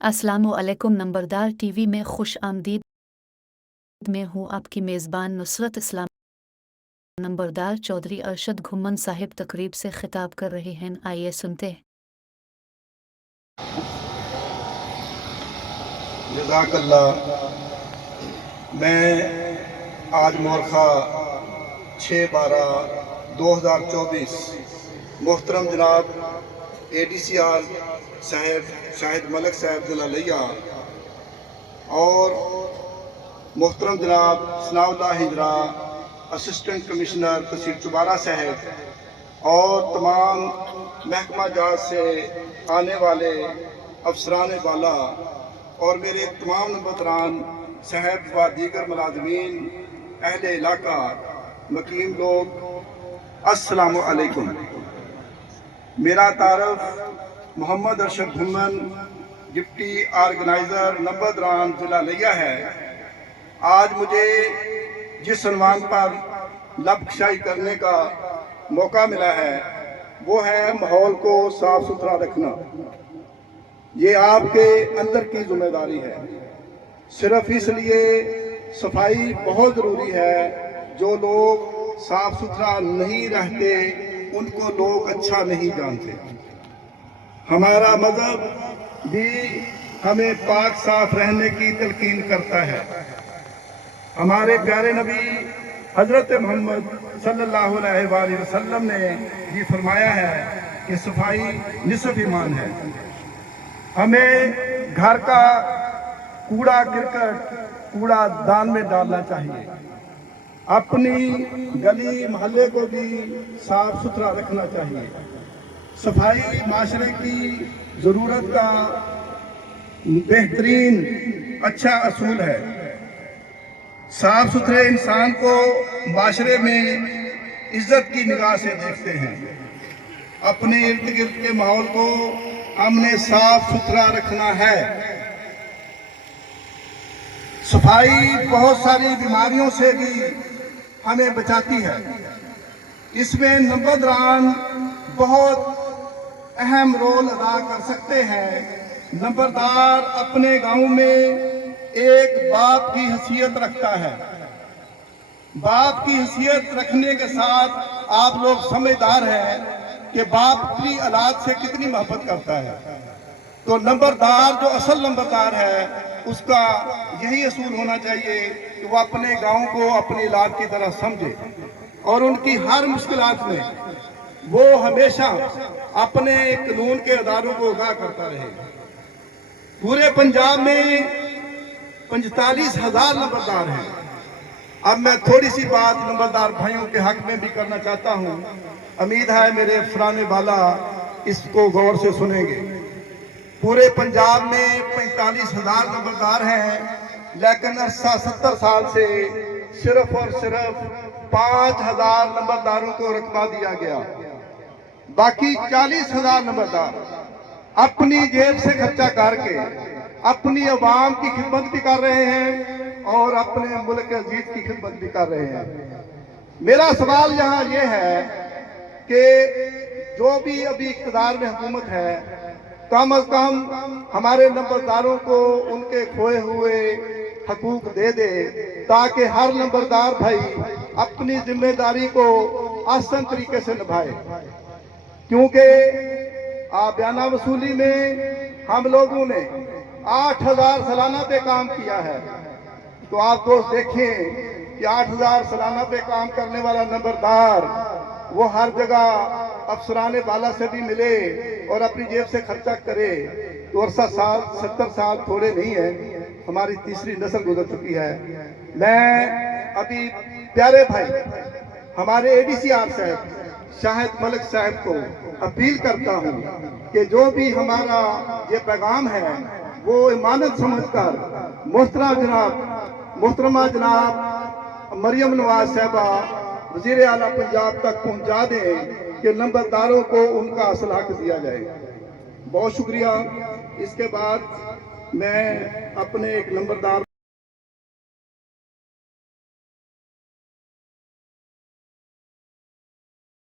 अस्सलामुअलैकुम। नंबरदार टीवी में खुश आमदीद। मैं हूँ आपकी मेज़बान नुसरत इस्लाम। नंबरदार चौधरी अरशद घुम्मन साहिब तकरीब से खिताब कर रहे हैं, आइए सुनते हैं। जज़ाकल्लाह। मैं आज मोरखा 6/12/2024 मोहतरम जनाब ADCR साहब शाहिद मलिक साहब ज़लालैया और मोहतरम जनाब सनाउल्लाह हिजरा असिस्टेंट कमिश्नर तहसील चुबारा साहब और तमाम महकमा जात से आने वाले अफसरान बाला और मेरे तमाम नंबरदारान साहब व दीगर मुलाजमीन अहले इलाका मकीम लोग, अस्सलामु अलैकुम। मेरा तारफ़ मोहम्मद अरशद घुम्मन, डिप्टी ऑर्गेनाइज़र नंबरदारान ज़लालैया है। आज मुझे जिस उन्वान पर लबशाई करने का मौका मिला है वो है माहौल को साफ सुथरा रखना। ये आपके अंदर की जिम्मेदारी है। सिर्फ इसलिए सफाई बहुत ज़रूरी है, जो लोग साफ सुथरा नहीं रहते उनको लोग अच्छा नहीं जानते। हमारा मज़हब भी हमें पाक साफ रहने की तलकीन करता है। हमारे प्यारे नबी हज़रत मोहम्मद सल्लल्लाहु अलैहि वसल्लम ने भी फरमाया है कि सफाई निसफ ईमान है। हमें घर का कूड़ा करकट कूड़ा दान में डालना चाहिए। अपनी गली मोहल्ले को भी साफ सुथरा रखना चाहिए। सफाई माशरे की ज़रूरत का बेहतरीन अच्छा असूल है। साफ सुथरे इंसान को माशरे में इज्जत की निगाह से देखते हैं। अपने इर्द गिर्द के माहौल को हमने साफ सुथरा रखना है। सफाई बहुत सारी बीमारियों से भी हमें बचाती है। इसमें नंबरदारान बहुत अहम रोल अदा कर सकते हैं। नंबरदार अपने गांव में एक बाप की हैसियत रखता है। बाप की हैसियत रखने के साथ आप लोग समझदार हैं कि बाप अपनी औलाद से कितनी मोहब्बत करता है। तो नंबरदार जो असल नंबरदार है उसका यही असूल होना चाहिए कि वो अपने गांव को अपनी औलाद की तरह समझे और उनकी हर मुश्किलात में वो हमेशा अपने कानून के अदारों को आगाह करता रहे। पूरे पंजाब में 45,000 नंबरदार हैं। अब मैं थोड़ी सी बात नंबरदार भाइयों के हक में भी करना चाहता हूँ। उम्मीद है मेरे अफसरान वाला इसको गौर से सुनेंगे। पूरे पंजाब में 45,000 नंबरदार हैं, लेकिन 70 साल से सिर्फ और सिर्फ 5,000 नंबरदारों को रकबा दिया गया। बाकी 40,000 नंबरदार अपनी जेब से खर्चा करके अपनी अवाम की खिदमत भी कर रहे हैं और अपने मुल्क अजीज की खिदमत भी कर रहे हैं। मेरा सवाल यहाँ ये है कि जो भी अभी इक़्तिदार में हुकूमत है, कम अज कम हमारे नंबरदारों को उनके खोए हुए हकूक दे दे, ताकि हर नंबरदार भाई अपनी जिम्मेदारी को आसान तरीके से निभाए। क्योंकि बयाना वसूली में हम लोगों ने 8,000 सालाना पे काम किया है। तो आप दोस्त देखें कि 8,000 सालाना पे काम करने वाला नंबरदार वो हर जगह अफसराने बाला से भी मिले और अपनी जेब से खर्चा करे। तो 70 साल थोड़े नहीं है, हमारी तीसरी नस्ल गुजर चुकी है। मैं अभी प्यारे भाई हमारे ADCR साहब शाहिद मलिक साहब को अपील करता हूँ कि जो भी हमारा ये पैगाम है वो इमानत समझकर मोहतरमा जनाब मरियम नवाज साहबा वज़ीर आला पंजाब तक पहुँचा दें कि नंबरदारों को उनका असल हक दिया जाए। बहुत शुक्रिया। इसके बाद मैं अपने एक नंबरदार